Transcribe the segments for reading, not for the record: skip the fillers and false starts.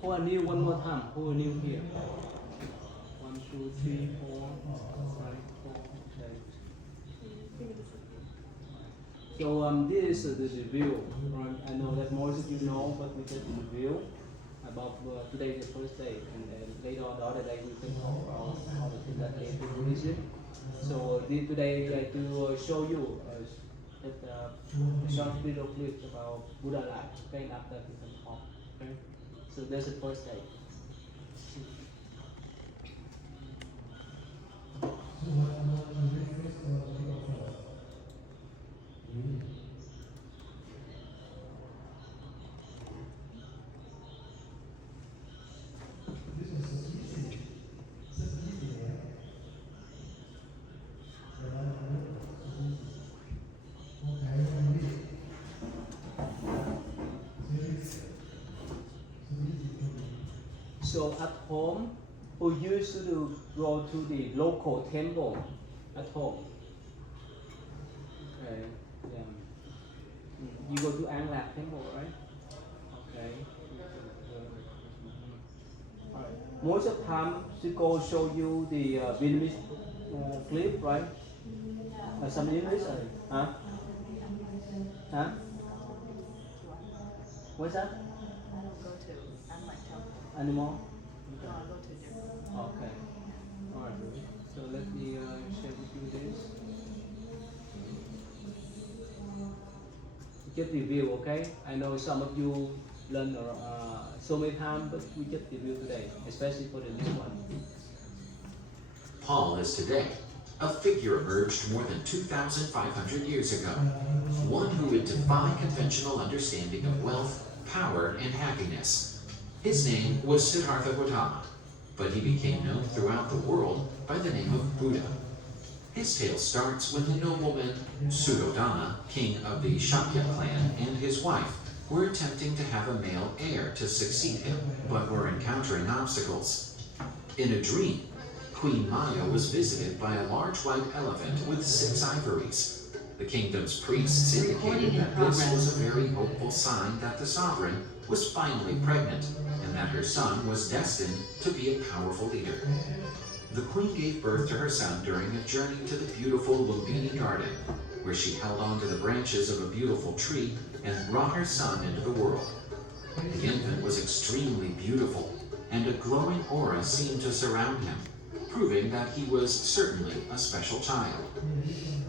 Who are new? One more time. Who are new here? 1, 2, 3, 4, 5, 4, 8. So this is the review. Right? I know that most of you know, but we just review about today is the first day, and then later on the other day we can talk about how the thing that they release it. So today I like to show you a short video clip about Buddha life. Okay, and after we can talk. Okay, so that's the first day. So at home, who used to go to the local temple at home? Okay, yeah. You go to An Lạc temple, right? Okay. Alright. Most of the time, Siko show you the Vietnamese clip, right? Some English, huh? Huh? What's that? I don't go to An temple. Anymore? No, I go to different. Okay. Alright. So let me share with you this. Just review, okay? I know some of you learn so many times, but we just review today, especially for the new one. Paul is today. A figure emerged more than 2,500 years ago. One who would defy conventional understanding of wealth, power, and happiness. His name was Siddhartha Gautama, but he became known throughout the world by the name of Buddha. His tale starts when the nobleman Suddhodana, king of the Shakya clan, and his wife were attempting to have a male heir to succeed him, but were encountering obstacles. In a dream, Queen Maya was visited by a large white elephant with 6 ivories. The kingdom's priests indicated that this was a very hopeful sign that the sovereign was finally pregnant, and that her son was destined to be a powerful leader. The queen gave birth to her son during a journey to the beautiful Lumbini garden, where she held on to the branches of a beautiful tree and brought her son into the world. The infant was extremely beautiful, and a glowing aura seemed to surround him, proving that he was certainly a special child.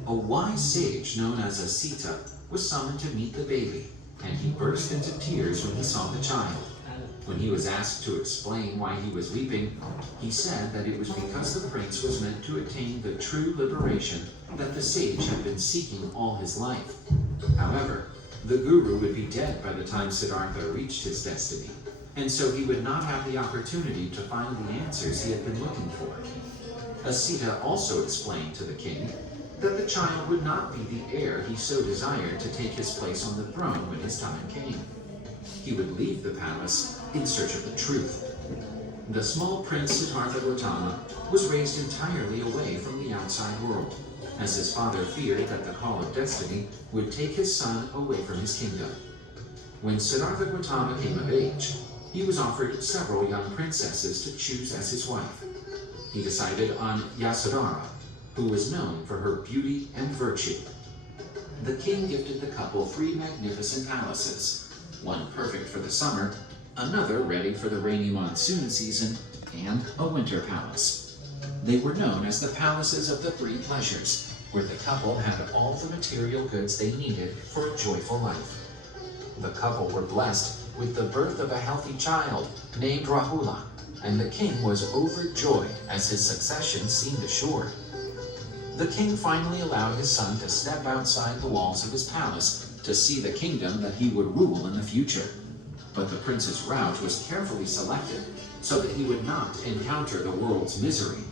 A wise sage known as a Sita was summoned to meet the baby, and he burst into tears when he saw the child. When he was asked to explain why he was weeping, he said that it was because the prince was meant to attain the true liberation that the sage had been seeking all his life. However, the guru would be dead by the time Siddhartha reached his destiny, and so he would not have the opportunity to find the answers he had been looking for. Asita also explained to the king that the child would not be the heir he so desired to take his place on the throne when his time came. He would leave the palace in search of the truth. The small prince Siddhartha Gautama was raised entirely away from the outside world, as his father feared that the call of destiny would take his son away from his kingdom. When Siddhartha Gautama came of age, he was offered several young princesses to choose as his wife. He decided on Yasodhara, who was known for her beauty and virtue. The king gifted the couple 3 magnificent palaces, one perfect for the summer, another ready for the rainy monsoon season, and a winter palace. They were known as the palaces of the 3 pleasures, where the couple had all the material goods they needed for a joyful life. The couple were blessed with the birth of a healthy child named Rahula, and the king was overjoyed as his succession seemed assured. The king finally allowed his son to step outside the walls of his palace to see the kingdom that he would rule in the future. But the prince's route was carefully selected so that he would not encounter the world's misery.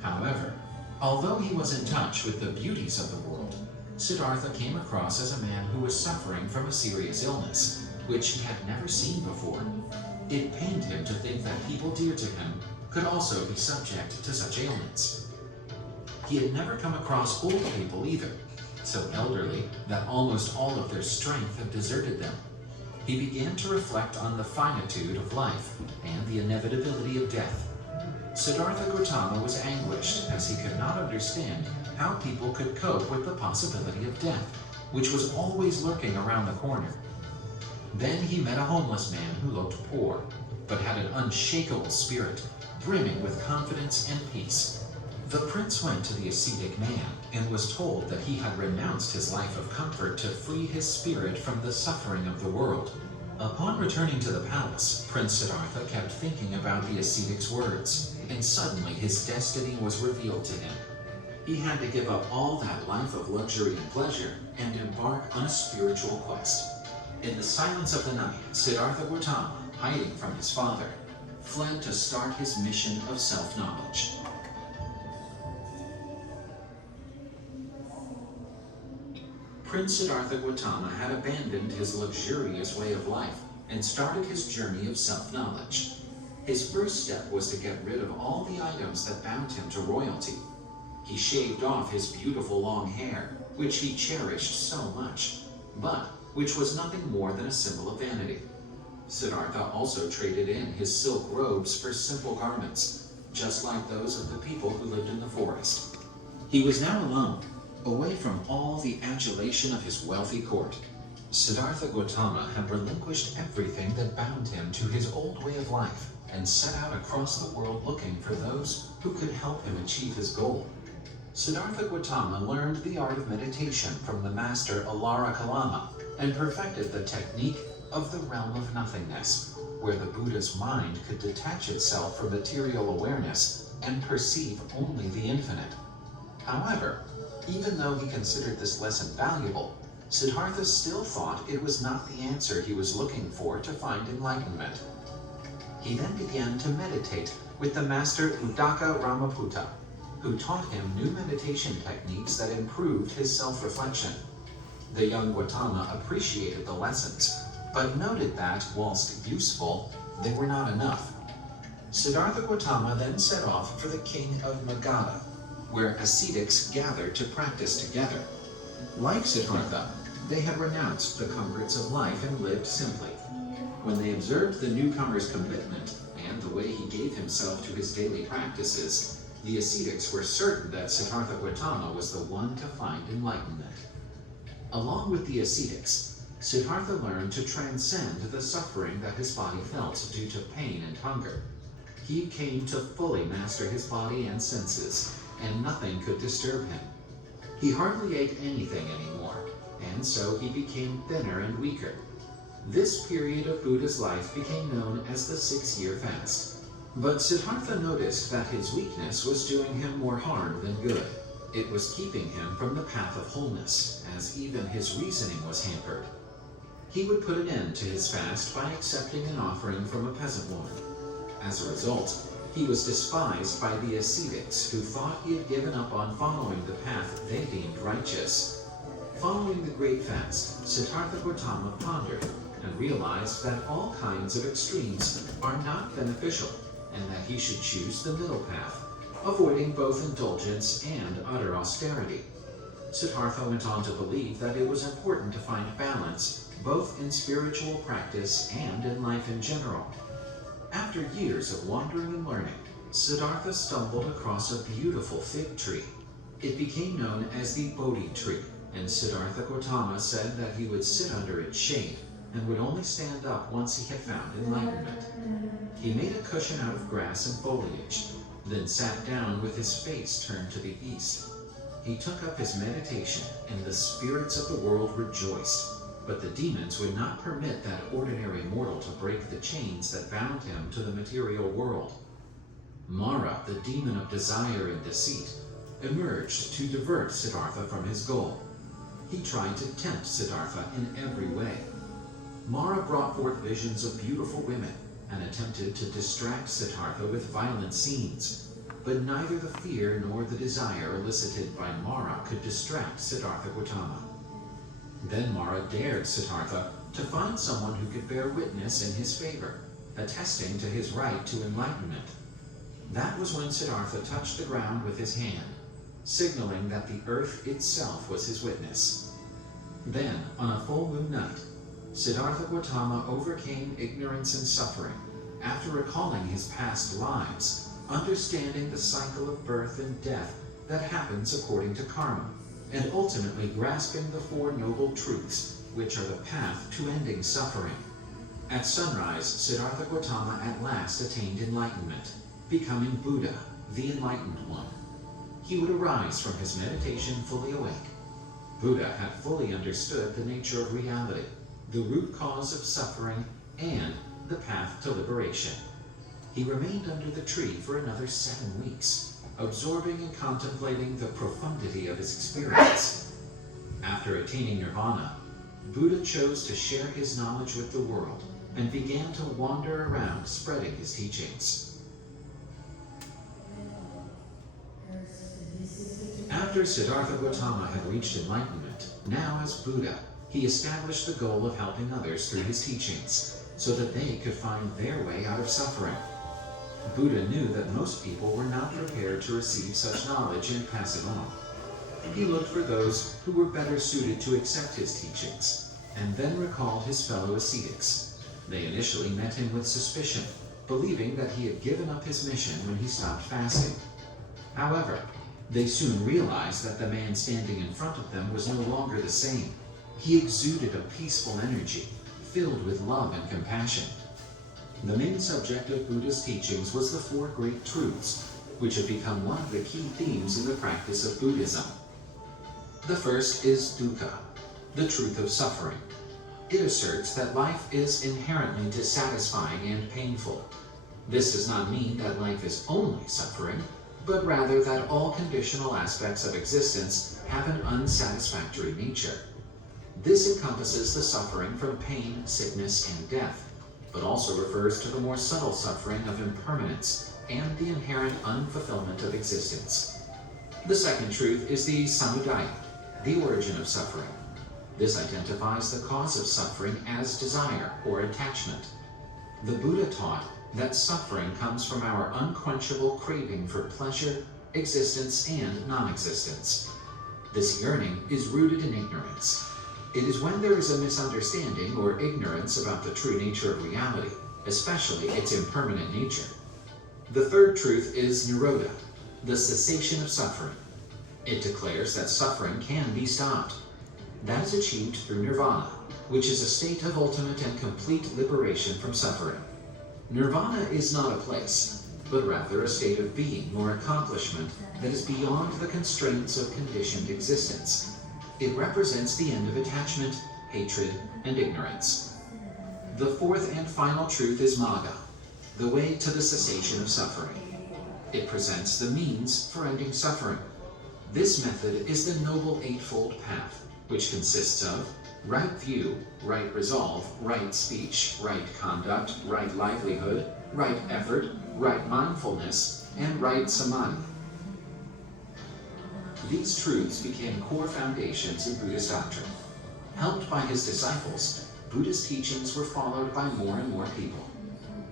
However, although he was in touch with the beauties of the world, Siddhartha came across as a man who was suffering from a serious illness, which he had never seen before. It pained him to think that people dear to him could also be subject to such ailments. He had never come across old people either, so elderly that almost all of their strength had deserted them. He began to reflect on the finitude of life and the inevitability of death. Siddhartha Gautama was anguished as he could not understand how people could cope with the possibility of death, which was always lurking around the corner. Then he met a homeless man who looked poor, but had an unshakable spirit, brimming with confidence and peace. The prince went to the ascetic man and was told that he had renounced his life of comfort to free his spirit from the suffering of the world. Upon returning to the palace, Prince Siddhartha kept thinking about the ascetic's words, and suddenly his destiny was revealed to him. He had to give up all that life of luxury and pleasure and embark on a spiritual quest. In the silence of the night, Siddhartha Gautama, hiding from his father, fled to start his mission of self-knowledge. Prince Siddhartha Gautama had abandoned his luxurious way of life and started his journey of self-knowledge. His first step was to get rid of all the items that bound him to royalty. He shaved off his beautiful long hair, which he cherished so much, but which was nothing more than a symbol of vanity. Siddhartha also traded in his silk robes for simple garments, just like those of the people who lived in the forest. He was now alone, away from all the adulation of his wealthy court. Siddhartha Gautama had relinquished everything that bound him to his old way of life and set out across the world looking for those who could help him achieve his goal. Siddhartha Gautama learned the art of meditation from the master Alara Kalama and perfected the technique of the realm of nothingness, where the Buddha's mind could detach itself from material awareness and perceive only the infinite. However, even though he considered this lesson valuable, Siddhartha still thought it was not the answer he was looking for to find enlightenment. He then began to meditate with the master Udaka Ramaputta, who taught him new meditation techniques that improved his self-reflection. The young Gautama appreciated the lessons, but noted that, whilst useful, they were not enough. Siddhartha Gautama then set off for the king of Magadha, where ascetics gathered to practice together. Like Siddhartha, they had renounced the comforts of life and lived simply. When they observed the newcomer's commitment and the way he gave himself to his daily practices, the ascetics were certain that Siddhartha Gautama was the one to find enlightenment. Along with the ascetics, Siddhartha learned to transcend the suffering that his body felt due to pain and hunger. He came to fully master his body and senses, and nothing could disturb him. He hardly ate anything anymore, and so he became thinner and weaker. This period of Buddha's life became known as the 6-year fast. But Siddhartha noticed that his weakness was doing him more harm than good. It was keeping him from the path of wholeness, as even his reasoning was hampered. He would put an end to his fast by accepting an offering from a peasant woman. As a result, he was despised by the ascetics who thought he had given up on following the path they deemed righteous. Following the Great Fast, Siddhartha Gautama pondered and realized that all kinds of extremes are not beneficial and that he should choose the middle path, avoiding both indulgence and utter austerity. Siddhartha went on to believe that it was important to find balance both in spiritual practice and in life in general. After years of wandering and learning, Siddhartha stumbled across a beautiful fig tree. It became known as the Bodhi tree, and Siddhartha Gautama said that he would sit under its shade and would only stand up once he had found enlightenment. He made a cushion out of grass and foliage, then sat down with his face turned to the east. He took up his meditation, and the spirits of the world rejoiced. But the demons would not permit that ordinary mortal to break the chains that bound him to the material world. Mara, the demon of desire and deceit, emerged to divert Siddhartha from his goal. He tried to tempt Siddhartha in every way. Mara brought forth visions of beautiful women and attempted to distract Siddhartha with violent scenes, but neither the fear nor the desire elicited by Mara could distract Siddhartha Gautama. Then Mara dared Siddhartha to find someone who could bear witness in his favor, attesting to his right to enlightenment. That was when Siddhartha touched the ground with his hand, signaling that the earth itself was his witness. Then, on a full moon night, Siddhartha Gautama overcame ignorance and suffering after recalling his past lives, understanding the cycle of birth and death that happens according to karma, and ultimately grasping the Four Noble Truths, which are the path to ending suffering. At sunrise, Siddhartha Gautama at last attained enlightenment, becoming Buddha, the Enlightened One. He would arise from his meditation fully awake. Buddha had fully understood the nature of reality, the root cause of suffering, and the path to liberation. He remained under the tree for another 7 weeks, absorbing and contemplating the profundity of his experience. After attaining nirvana, Buddha chose to share his knowledge with the world and began to wander around spreading his teachings. After Siddhartha Gautama had reached enlightenment, now as Buddha, he established the goal of helping others through his teachings, so that they could find their way out of suffering. Buddha knew that most people were not prepared to receive such knowledge and pass it on. He looked for those who were better suited to accept his teachings, and then recalled his fellow ascetics. They initially met him with suspicion, believing that he had given up his mission when he stopped fasting. However, they soon realized that the man standing in front of them was no longer the same. He exuded a peaceful energy, filled with love and compassion. The main subject of Buddha's teachings was the Four Great Truths, which have become one of the key themes in the practice of Buddhism. The first is dukkha, the truth of suffering. It asserts that life is inherently dissatisfying and painful. This does not mean that life is only suffering, but rather that all conditional aspects of existence have an unsatisfactory nature. This encompasses the suffering from pain, sickness, and death, but also refers to the more subtle suffering of impermanence and the inherent unfulfillment of existence. The second truth is the samudaya, the origin of suffering. This identifies the cause of suffering as desire or attachment. The Buddha taught that suffering comes from our unquenchable craving for pleasure, existence, and non-existence. This yearning is rooted in ignorance. It is when there is a misunderstanding or ignorance about the true nature of reality, especially its impermanent nature. The third truth is nirodha, the cessation of suffering. It declares that suffering can be stopped. That is achieved through nirvana, which is a state of ultimate and complete liberation from suffering. Nirvana is not a place, but rather a state of being or accomplishment that is beyond the constraints of conditioned existence. It represents the end of attachment, hatred, and ignorance. The fourth and final truth is magga, the way to the cessation of suffering. It presents the means for ending suffering. This method is the Noble Eightfold Path, which consists of right view, right resolve, right speech, right conduct, right livelihood, right effort, right mindfulness, and right samadhi. These truths became core foundations in Buddhist doctrine. Helped by his disciples, Buddha's teachings were followed by more and more people.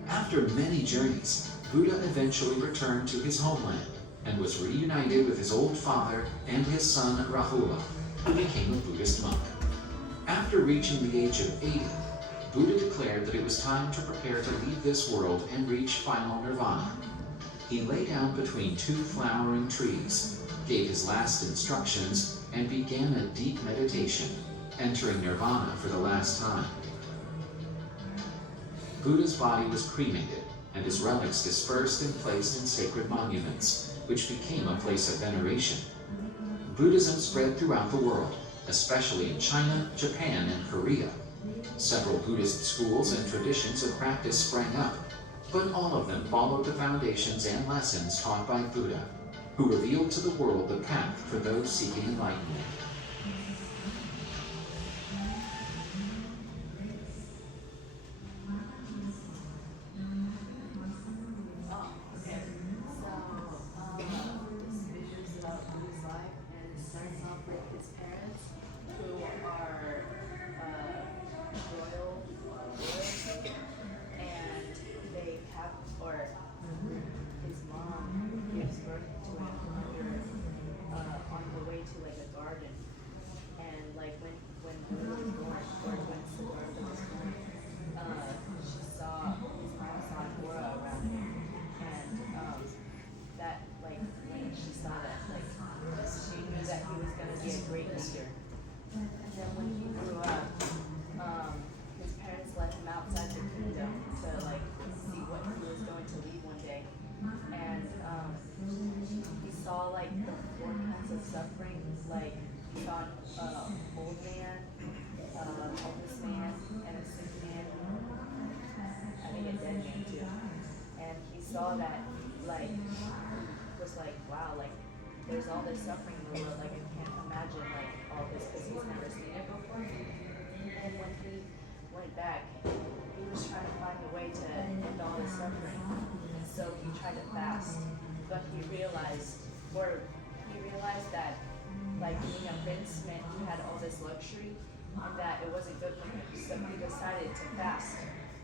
After many journeys, Buddha eventually returned to his homeland and was reunited with his old father and his son Rahula, who became a Buddhist monk. After reaching the age of 80, Buddha declared that it was time to prepare to leave this world and reach final nirvana. He lay down between two flowering trees, gave his last instructions, and began a deep meditation, entering nirvana for the last time. Buddha's body was cremated, and his relics dispersed and placed in sacred monuments, which became a place of veneration. Buddhism spread throughout the world, especially in China, Japan, and Korea. Several Buddhist schools and traditions of practice sprang up, but all of them followed the foundations and lessons taught by Buddha, who revealed to the world the path for those seeking enlightenment. His mom gives birth to him on the way to like a garden. the suffering. Like he saw an old man, homeless man, and a sick man. I think a dead man too. And he saw that, like, was like, wow, like there's all this suffering in the world. Like I can't imagine like all this because he's never seen it before. And when he went back, he was trying to find a way to end all this suffering. And so he tried to fast, but he realized that like being a prince meant he had all this luxury and that it wasn't good for him. So he decided to fast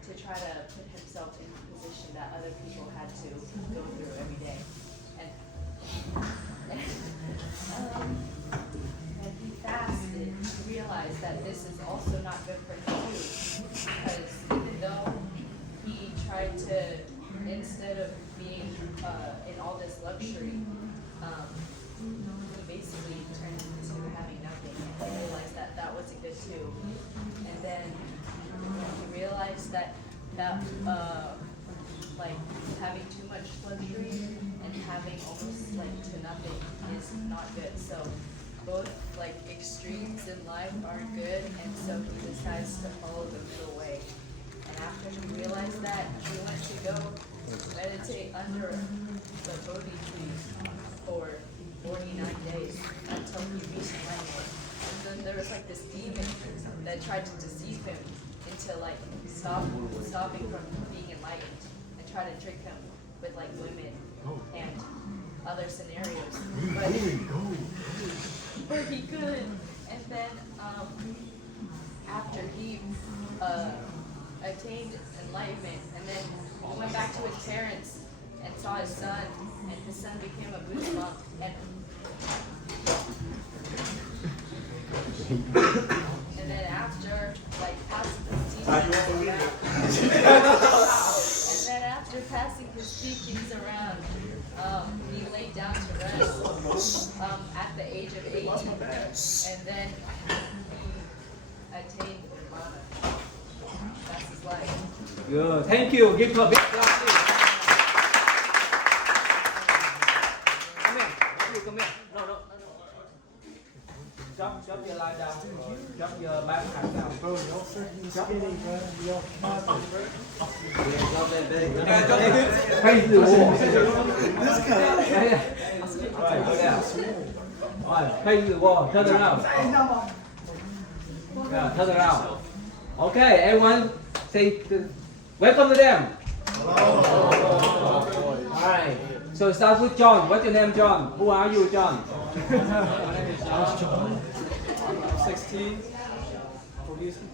to try to put himself in a position that other people had to go through every day. And he fasted, he realized that this is also not good for him too, because even though he tried to, instead of being in all this luxury, he basically turned into having nothing, and he realized that that wasn't good too. And then he realized that like having too much luxury and having almost like to nothing is not good. So both like extremes in life aren't good, and so he decides to follow the middle way. And after he realized that, he went to go meditate under the Bodhi tree for 49 days until he reached enlightenment. And then there was like this demon that tried to deceive him into like stopping from being enlightened, and try to trick him with like women and other scenarios. But he could. And then after he attained enlightenment, and then he went back to his parents and saw his son, and his son became a Buddhist monk. And then after like passing his teachings around, and then after passing his teachings around, he laid down to rest at the age of 18, and then he attained nirvana. That's his life. Good. Thank you. Give him a big clap, please. Come here. Come here. No. Drop your line down. Drop your backpack down. Bro, drop it in, bro. Face the wall. This guy. Right, go down. Right, face the wall. Turn around. Yeah, turn around. Okay, everyone say welcome to them. Alright. So start with John. What's your name, John? Who are you, John? My name is John. I'm 16. From Houston.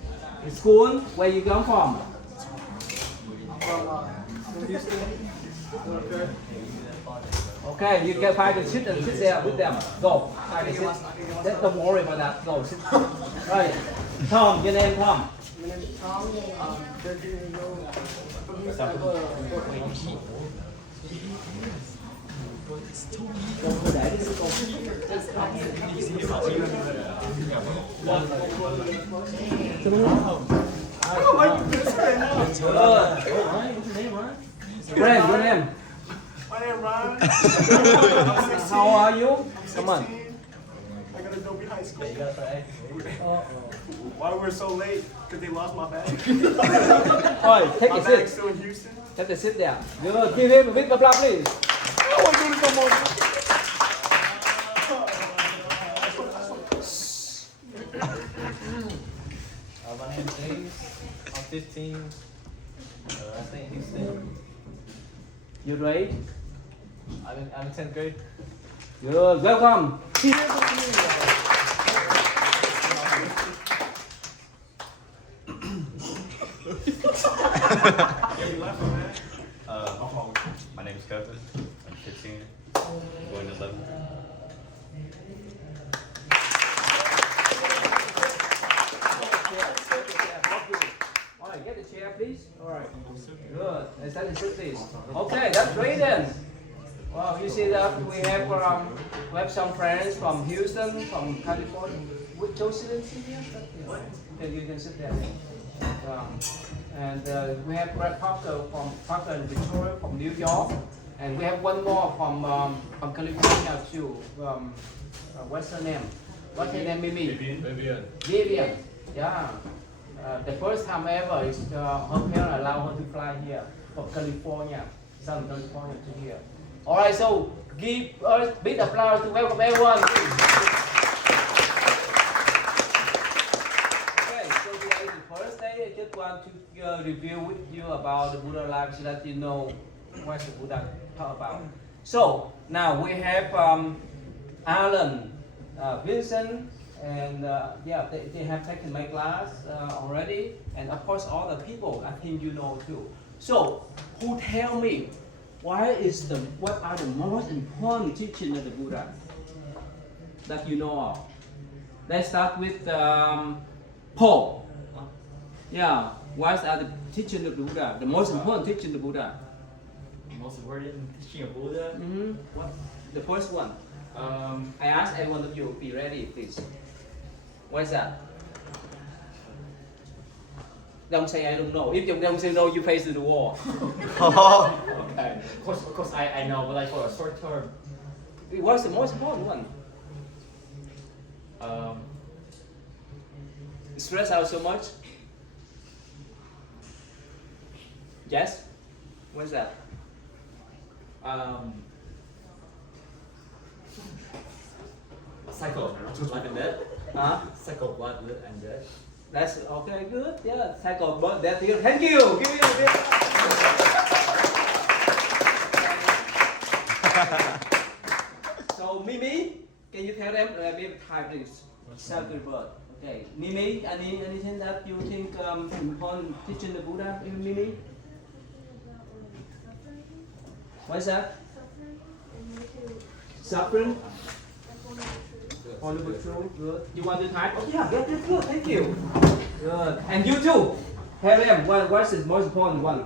School? Where you come from? From Houston. Okay. Okay, you can find a seat and sit there with them. Go. Find a seat. Don't worry about that. Go. Sit. Right. Tom, your name Tom. My name is Tom. I'm 13 years old. From Houston. I go to I don't like this right now. What's your name, Ryan? Brand, your name? My name is Ryan. I'm 16. How are you? I'm 16. Come on. I got Adobe High School. Why we're so late? Because they lost my bag. Alright, take My a bag's seat. still in Houston. Take a seat there. Good. Give him a big applause, please. I want to do this no more. My name is James. I'm 15. I stay in Houston. You ready? I'm in 10th grade. Good. Welcome. My name is Kevin. I'm 15. Going to 11th. Alright, get the chair, please. Alright. Good. Let's have a seat, please. Okay, that's great then. Wow, you see that we have some friends from Houston, from California. Which students in here? Okay, you can sit there. And we have Brad Parker and Victoria from New York, And we have one more from California too. What's her name? What's her name, Mimi? Vivian. Yeah. The first time ever is her parents allow her to fly here from California, Southern California to here. All right, so give us big applause to welcome everyone. Okay, so today is the first day. I just want to review with you about the Buddha life so that you know what the Buddha talk about. So now we have Alan, Vincent, and yeah, they have taken my class already, and of course all the people I think you know too. So who tell me what are the most important teachings of the Buddha that you know of? Let's start with Paul. Yeah, what are the teachings of the Buddha? The most important teaching of the Buddha. Most important teaching of Buddha. What? The first one. I ask every one of you, be ready, please. What is that? Don't say I don't know. If you don't say no, you face the wall. Okay. Of course, I know, but like for a short term. What's the most important one? Stress out so much? Yes? What's that? Cycle of life and death. Huh? Cycle of life and death. That's okay, good. Yeah, cycle but that you. Thank you. Give me a big. So Mimi, can you tell them maybe time please? Cycle bird. Okay. Mimi, anything that you think important teaching the Buddha, Mimi? What's that? Suffering. Honorable truth. Good. You want to type? Oh yeah, that's good. Thank you. Good. And you too. Tell them what's the most important one?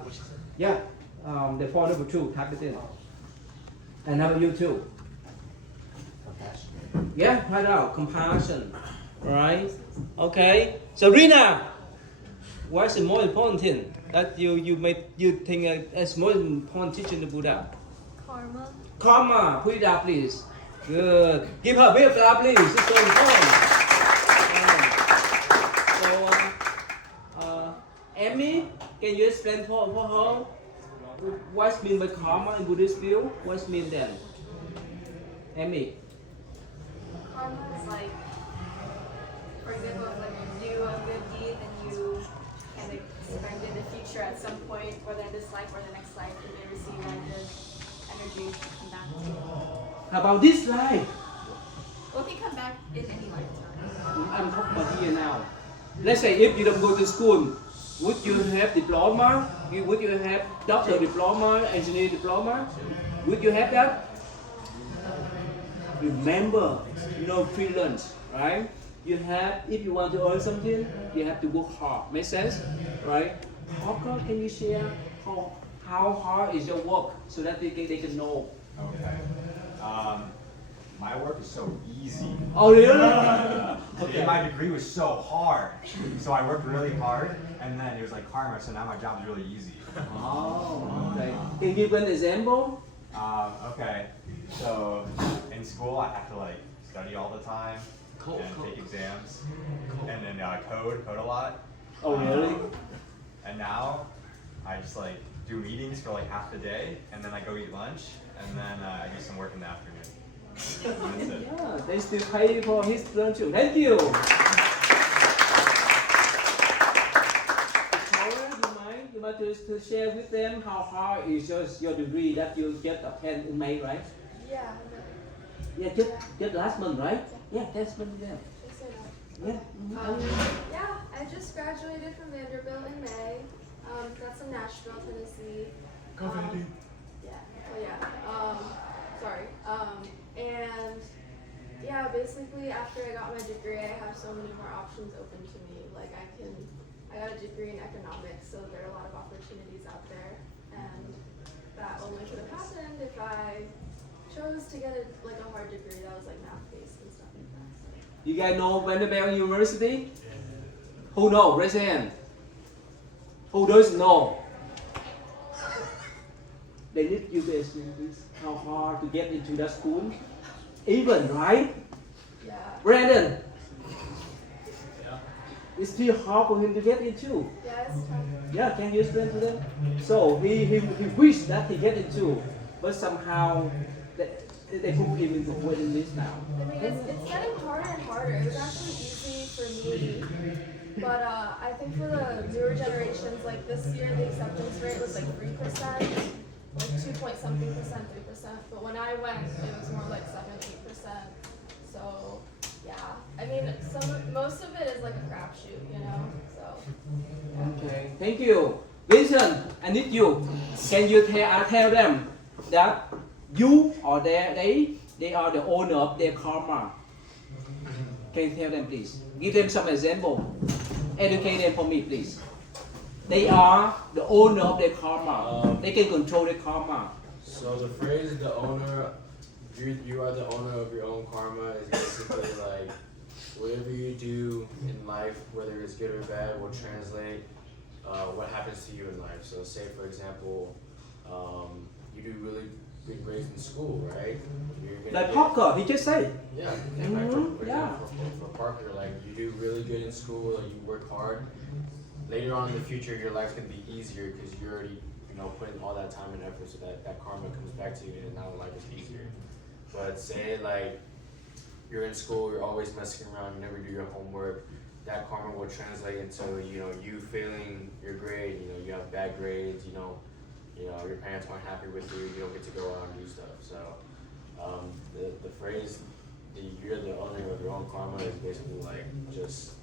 Yeah. The honorable truth. Type it in. And now you too. Compassion. Yeah, right out. Compassion. Right. Okay. So Rina, what's the most important thing that you think is most important teaching the Buddha? Karma. Karma. Put it up, please. Good. Give her a big applause, please. It's so important. Amy, can you explain for her what's mean by karma in Buddhist view? What's mean then? Amy. Karma is like, for example, if like you do a good deed, then you can expect in the future at some point, whether in this life or the next life, you may receive that good energy from that. How about this life? Well, it can come back in any lifetime. I'm talking about here now. Let's say if you don't go to school, would you have diploma? Would you have doctor diploma, engineer diploma? Would you have that? Remember, freelance, right? You have, if you want to earn something, you have to work hard. Make sense, right? Parker, can you share how hard is your work so that they can know? Okay. My work is so easy. Oh really? Okay. My degree was so hard. So I worked really hard, and then it was like karma, so now my job is really easy. Oh, okay. Can you give an example? Okay. So in school, I have to like study all the time and take exams, and then code a lot. Oh really? And now I just like do meetings for like half the day, and then I go eat lunch, and then I do some work in the afternoon. That's it. Yeah, they still pay for his lunch too. Thank you. Victoria, you mind to share with them how hard is your degree that you just obtained in May, right? Yeah. Yeah, just last month, right? Yeah, last month, yeah. Yeah. Yeah, I just graduated from Vanderbilt in May. That's in Nashville, Tennessee. Yeah. Oh yeah. Sorry. And yeah, basically after I got my degree, I have so many more options open to me. Like I got a degree in economics, so there are a lot of opportunities out there, and that only could have happened if I chose to get a hard degree that was like math-based and stuff like that. So. You guys know Vanderbilt University? Who know? Raise your hand. Who doesn't know? they need you to explain this, how hard to get into that school. Even, right? Yeah. Brandon, it's still hard for him to get into. Yeah, it's tough. Yeah, can you explain to them? So he wished that he get into, but somehow they put him into waiting list now. I mean, it's getting harder and harder. It was actually easy for me, but I think for the newer generations, like this year, the acceptance rate was like 3%, like 2 point something percent, 3%. But when I went, it was more like 7-8%. So yeah, I mean, most of it is like a crapshoot, you know. So yeah. Okay, thank you. Vincent, I need you. Can you tell them that you or they are the owner of their karma? Can you tell them, please? Give them some example. Educate them for me, please. They are the owner of their karma. They can control their karma. So the phrase "the owner," you are the owner of your own karma is basically like whatever you do in life, whether it's good or bad, will translate what happens to you in life. So say for example, you do really good grades in school, right? You're gonna Like get- Parker, he just said. Yeah, Yeah. for Parker, like you do really good in school, like you work hard. Later on in the future, your life's gonna be easier because you already, put in all that time and effort, so that karma comes back to you, and now life is easier. But say like you're in school, you're always messing around, you never do your homework. That karma will translate into you failing your grade. You have bad grades. Your parents aren't happy with you. You don't get to go out and do stuff. So the phrase "you're the owner of your own karma" is basically like just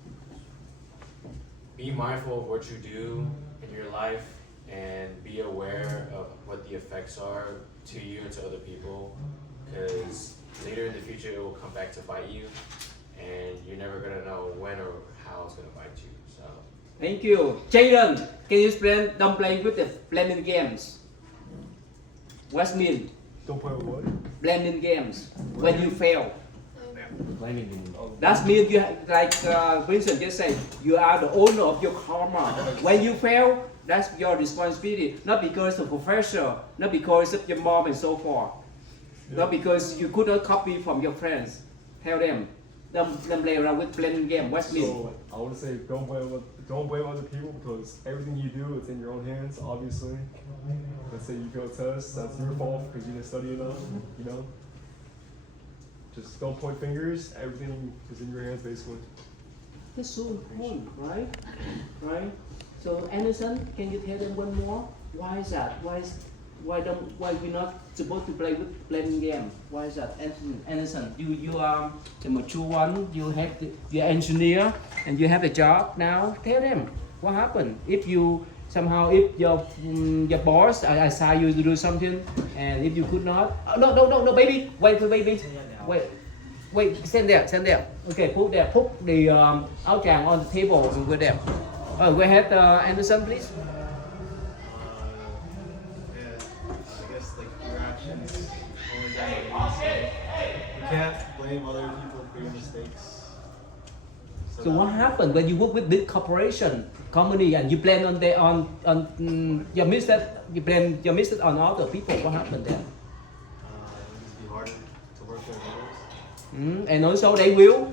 be mindful of what you do in your life and be aware of what the effects are to you and to other people, because later in the future it will come back to bite you, and you're never gonna know when or how it's gonna bite you. So Thank you. Jaden, can you explain don't play with the blending games? What's mean? Don't play with what? Blending games. When you fail. Blaming him. That means you like Vincent just said, you are the owner of your karma. When you fail, that's your responsibility. Not because of professor, not because of your mom and so forth. Not because you could not copy from your friends. Tell them. Don't play around with blending game. What's mean? So I would say don't blame other people, because everything you do, it's in your own hands. Obviously, let's say you fail a test, that's your fault because you didn't study enough. Just don't point fingers. Everything is in your hands, basically. That's so important, right? Right? So Anderson, can you tell them one more? Why is that? Why we're not supposed to play with blending game? Why is that? Anderson, you are the mature one. You're engineer and you have a job now. Tell them what happened if your boss assign you to do something, and if you could not. No, baby. Wait, baby. Wait, stand there. Okay, put the áo choàng on the table over there. Go ahead, Anderson, please. I guess like your actions only get you can't blame other people for your mistakes. So what happened when you work with big corporation, company, and you blame you miss that you blame your mistake on other people? What happened there? It would just be harder to work with others. And also they will.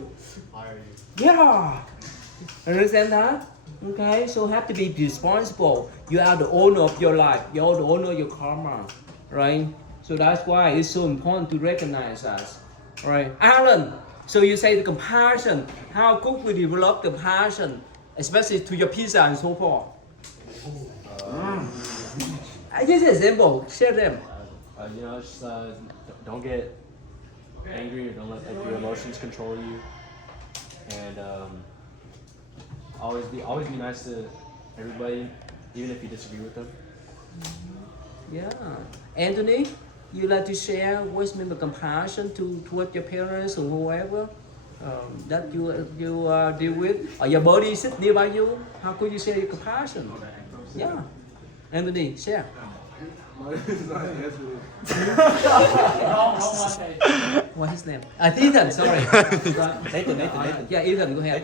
Hire you. Yeah. Understand that? Okay, so have to be responsible. You are the owner of your life. You are the owner of your karma, right? So that's why it's so important to recognize us, right? Alan, so you say the compassion. How could we develop compassion, especially to your pizza and so forth? Just an example. Share them. Just don't get angry, or don't let your emotions control you, and always be nice to everybody, even if you disagree with them. Yeah. Anthony, you like to share what's mean by compassion toward your parents or whoever that you deal with, or your body sit nearby you? How could you share your compassion? Yeah. Anthony, share. What's his name? Ethan, sorry. Nathan. Yeah, Ethan, go ahead.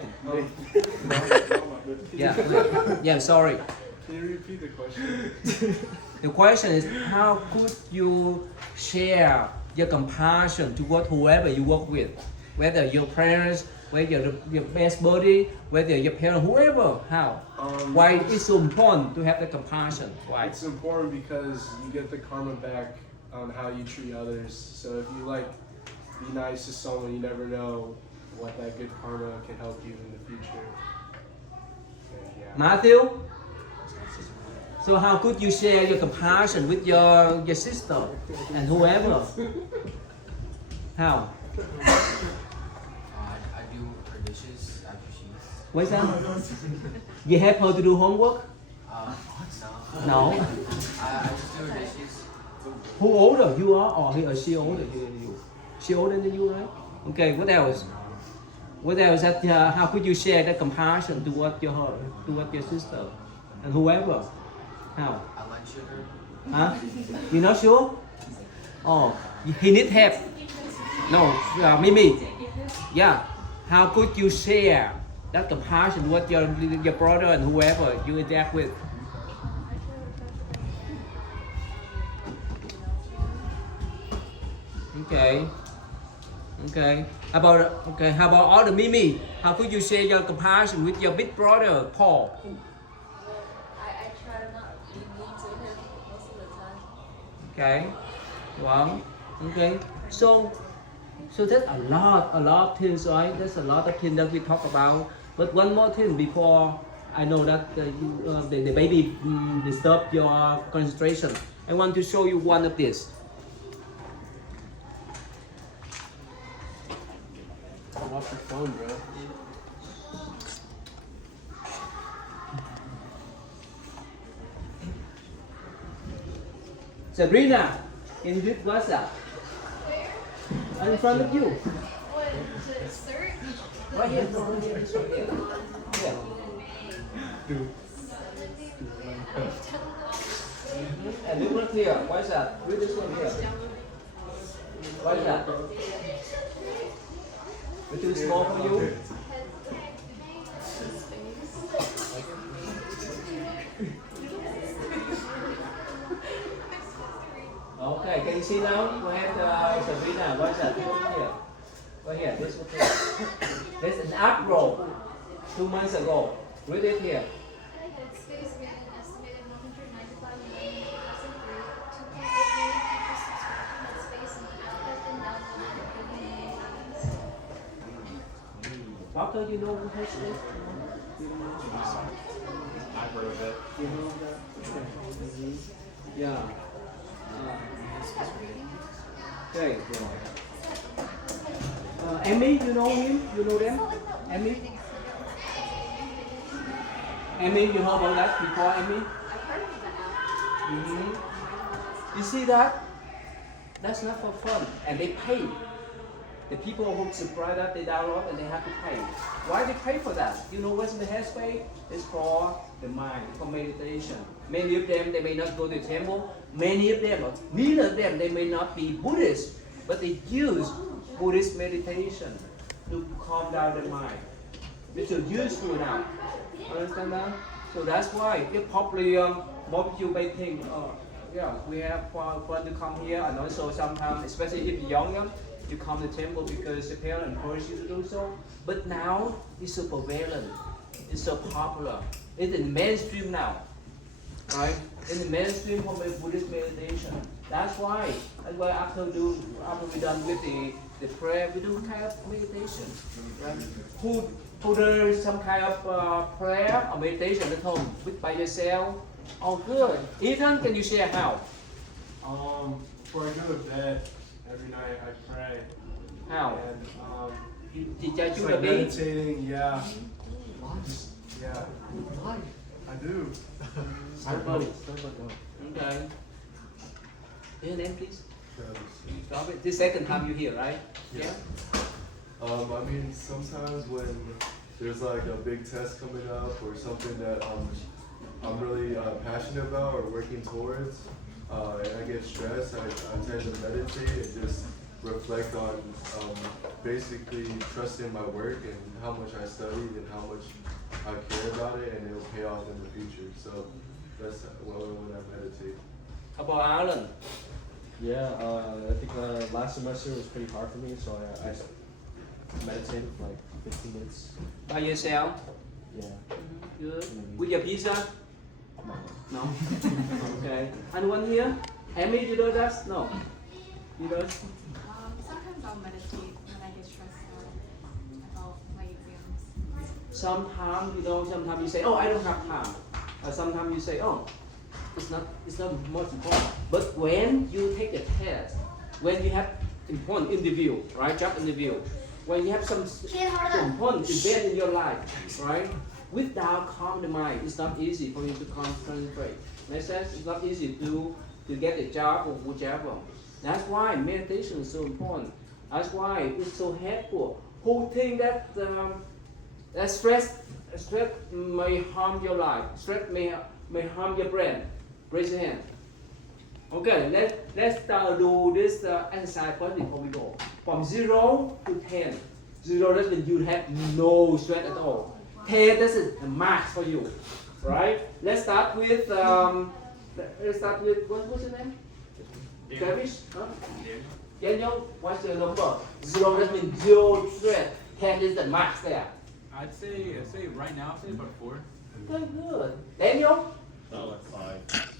Yeah, sorry. Can you repeat the question? The question is, how could you share your compassion toward whoever you work with, whether your parents, whether your best buddy, whether your parent, whoever? How? Why it's so important to have the compassion? Why? It's important because you get the karma back on how you treat others. So if you like be nice to someone, you never know what that good karma can help you in the future. And yeah. Matthew? So how could you share your compassion with your sister and whoever? How? I do her dishes after she eats. What's that? You help her to do homework? No. No. I just do her dishes. Who older? You are or he or she older than you? She older than you, right? Okay, what else? What else? That, how could you share that compassion toward your sister and whoever? How? I like sugar. Huh? You're not sure? Oh, he need help. No, Mimi. Yeah. How could you share that compassion with your brother and whoever you interact with? Okay. Okay. How about all the Mimi? How could you share your compassion with your big brother Paul? I try to not be mean to him most of the time. Okay. Well, okay. So that's a lot of things, right? There's a lot of things that we talk about. But one more thing before I know that the baby disturbed your concentration. I want to show you one of this. Come off your phone, bro. Sabrina, can you read what's that? Where? In front of you. What? To start? Right here. No, right here. This one here. Yeah. And this one here. What's that? Read this one here. What's that? It's too small for you? Okay, can you see now? Go ahead, Sabrina. What's that? This one here. Right here, this one here. There's an article 2 months ago. Read it here. Its space with an estimated 195 million passing through, 2.8 million people subscribing that space, and the app has been downloaded 30 million times. Doctor, you know who has this? I've heard of it. You know that? Yeah. Okay. Emmy, you know him? You know them? Emmy? Emmy, you heard about that before, Emmy? I've heard of the app. You see that? That's not for fun. And they pay. The people who subscribe that, they download and they have to pay. Why they pay for that? You know what's in the headspace? It's for the mind, for meditation. Many of them, they may not go to the temple. Many of them, or neither of them, they may not be Buddhist, but they use Buddhist meditation to calm down their mind. It's so useful now. Understand that? So that's why it probably more people may think, yeah, we have fun to come here, and also sometimes, especially if you're younger, you come to the temple because the parents encourage you to do so. But now it's so prevalent, it's so popular. It's in the mainstream now, right? In the mainstream for Buddhist meditation. That's why after we're done with the prayer, we do kind of meditation, right? Who does some kind of prayer or meditation at home with by yourself? Oh, good. Ethan, can you share how? Before I go to bed, every night I pray. How? And Did it's you like obey? meditating, yeah. Yeah. I do. Okay. Your name, please. Robert. This second time you're here, right? Yeah. I mean, sometimes when there's like a big test coming up or something that I'm really passionate about or working towards, and I get stressed, I tend to meditate and just reflect on basically trusting my work and how much I studied and how much I care about it, and it'll pay off in the future. So That's when I meditate. About Alan. Yeah, I think last semester was pretty hard for me, so I meditated for like 15 minutes. By yourself? Yeah. Good. With your pizza? No. Okay. Anyone here? Amy, you do that? No. You do? Sometimes I'll meditate when I get stressed out about my exams. Sometimes sometimes you say, oh, I don't have time. Or sometimes you say, oh, it's not much important. But when you take a test, when you have important interview, right, job interview, when you have some important event in your life, right, without calm the mind, it's not easy for you to concentrate. Makes sense? It's not easy to get a job or whichever. That's why meditation is so important. That's why it's so helpful. Who think that that stress may harm your life? Stress may harm your brain. Raise your hand. Okay, let's do this exercise first before we go. From 0 to 10. 0 that means you have no stress at all. 10 this is a max for you, right? Let's start with what's your name? Travis? Huh? Daniel, what's your number? 0 that means 0 stress. 10 is the max there. I'd say right now, I'd say about 4. Okay, good. Daniel? So like 5.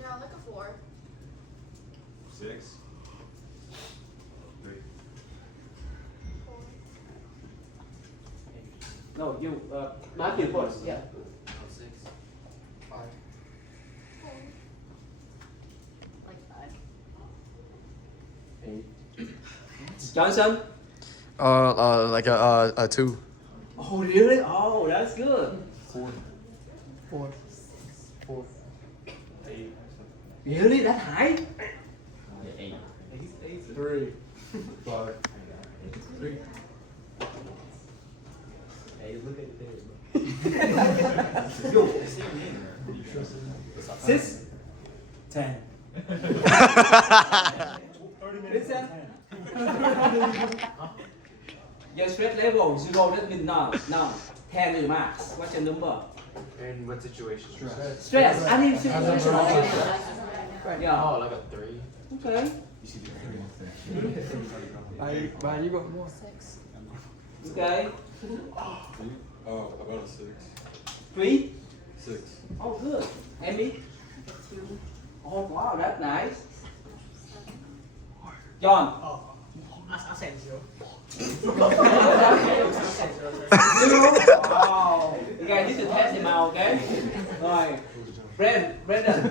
Yeah, like a 4. 6. 3. No, you, Matthew first, yeah. 6. 5. Like 5. 8. Johnson? Like a 2. Oh, really? Oh, that's good. 4. 4. 4. 8. Really? That high? 8. 3. 5. 3. Hey, look at this. Yo. 6? 10. Listen. Your stress level 0, that means none. 10 is max. What's your number? In what situation? Stress. Any situation. Yeah. Oh, like a 3. Okay. You got more. 6. Okay. Oh, about a 6. 3? 6. Oh, good. Amy? 2. Oh, wow, that's nice. John? I said 0. 0? Wow. You guys need to test him out, okay? Rồi. Brandon?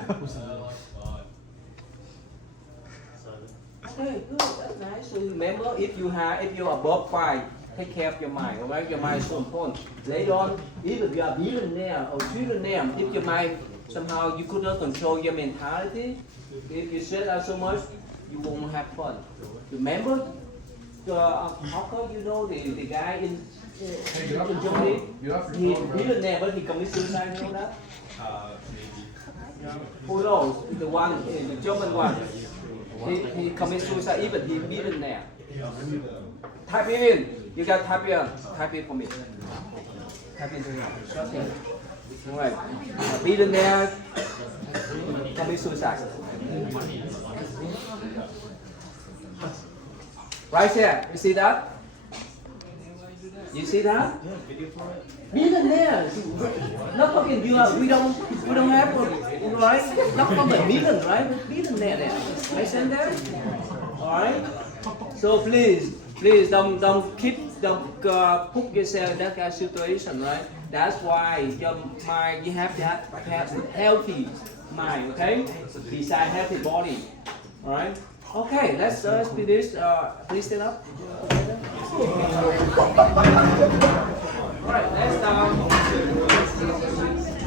Okay, good. That's nice. So remember, if you're above 5, take care of your mind. Alright, your mind is so important. Later on, even if you are billionaire or trillionaire, if your mind somehow you could not control your mentality, if you stress out so much, you won't have fun. Remember, how come you know the guy in Germany? He's billionaire, but he commits suicide. You know that? Maybe. Who knows? The one, the German one. He commits suicide even he's billionaire. Type it in. You got type it for me. Type it in. Alright. Billionaire commit suicide. Right here. You see that? You see that? Billionaire. Not talking you are. We don't have right. Not from a million, right? But billionaire there. I send that. Alright. So please don't put yourself in that kind of situation, right? That's why your mind, you have to have a healthy mind, okay? Beside healthy body, alright? Okay, let's do this. Please stand up. Alright,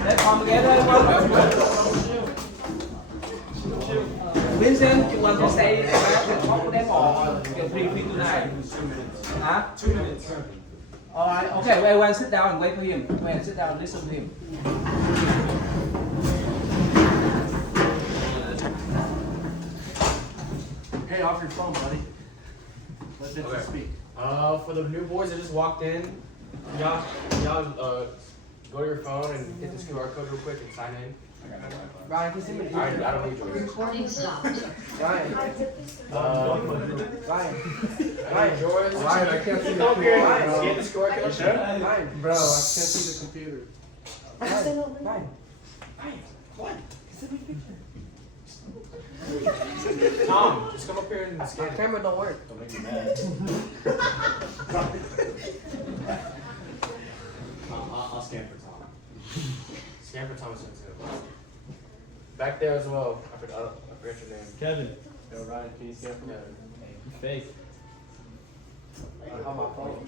let's come together, everyone. Vincent, you want to say talk to them or you're free tonight? 2 minutes. Huh? 2 minutes. Alright, okay, everyone sit down and wait for him. Everyone sit down and listen to him. Hey, off your phone, buddy. Let Vincent speak. For the new boys that just walked in, y'all go go to your phone and hit this QR code real quick and sign in. Ryan, can you send me I don't need yours. Recording stopped. Ryan. Ryan, yours. Ryan, I can't see the Don't computer. Ryan, scan this QR code. Ryan, bro, I can't see the computer. Ryan. Tom, just come up here and scan it. Camera don't work. Don't make me mad. I'll scan for Tom. Scan for Thomas too. Back there as well. I forgot your name. Kevin. Yo, Ryan, can you scan for Kevin? Fake. On my phone.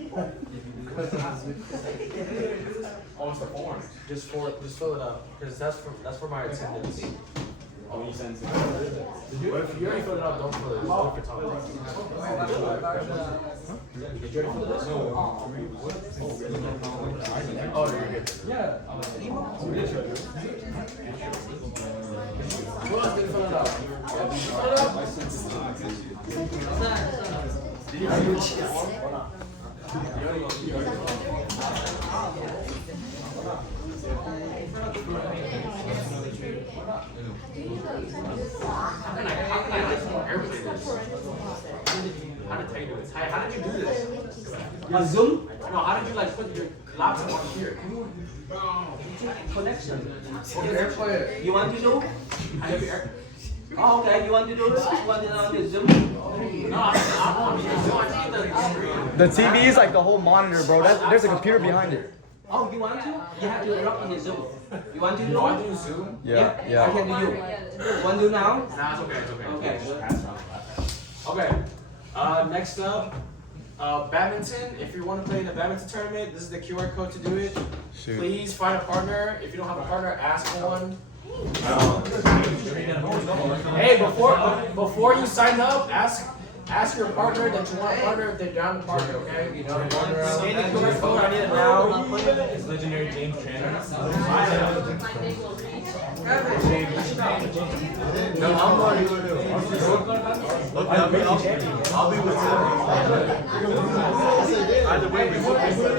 Oh, it's the form. Just fill it out, because that's for my attendance. Oh, you send it. But if you already filled it out, don't fill it. Just look for Tom. Did you already fill this? Oh, you're good. Yeah. Who else didn't fill it out? How did you do this? How did you do this? On Zoom? No, how did you like put your laptop on here? Connection. AirPlay. You want to do? Oh, okay. You want to do it? You want to on the Zoom? No, I'm The TV is like the whole monitor, bro. There's a computer behind it. Oh, you want to? You have to log in the Zoom. You want to do? No, I do Zoom. Yeah. I can do you. Want to do now? Nah, it's okay, it's okay. Okay, good. Okay. Next up, badminton. If you want to play in a badminton tournament, this is the QR code to do it. Shoot. Please find a partner. If you don't have a partner, ask for one. Hey, before you sign up, ask your partner that you want a partner if they're down to partner, okay? You know, partner. Scan the QR code. I need it now. It's legendary James Trainer. No, I'm already gonna do it. I'll be with you. Either way, we whoop each other.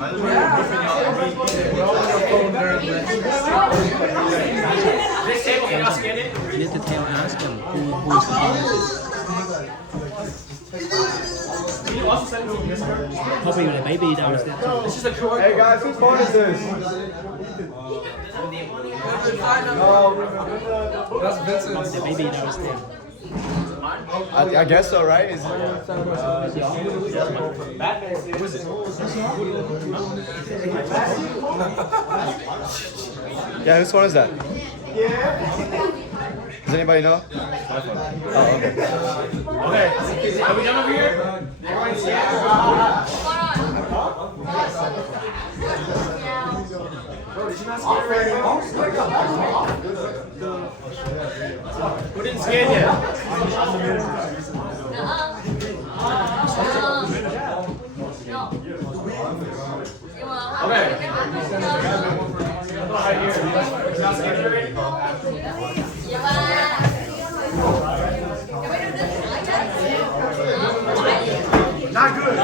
Either way, we're whooping y'all. This table, can y'all scan it? You need to tell ask them who's Can you also send it to Discord? Probably the baby downstairs. This is a QR code. Hey guys, whose phone is this? That's Vincent's. The baby downstairs. I guess so, right? Is yeah, whose phone is that? Does anybody know? Oh, okay. Okay, are we done over here? Everyone's Bro, did you not scan it right now? Who didn't scan yet? Okay. Right here. Not scan it already? Not good.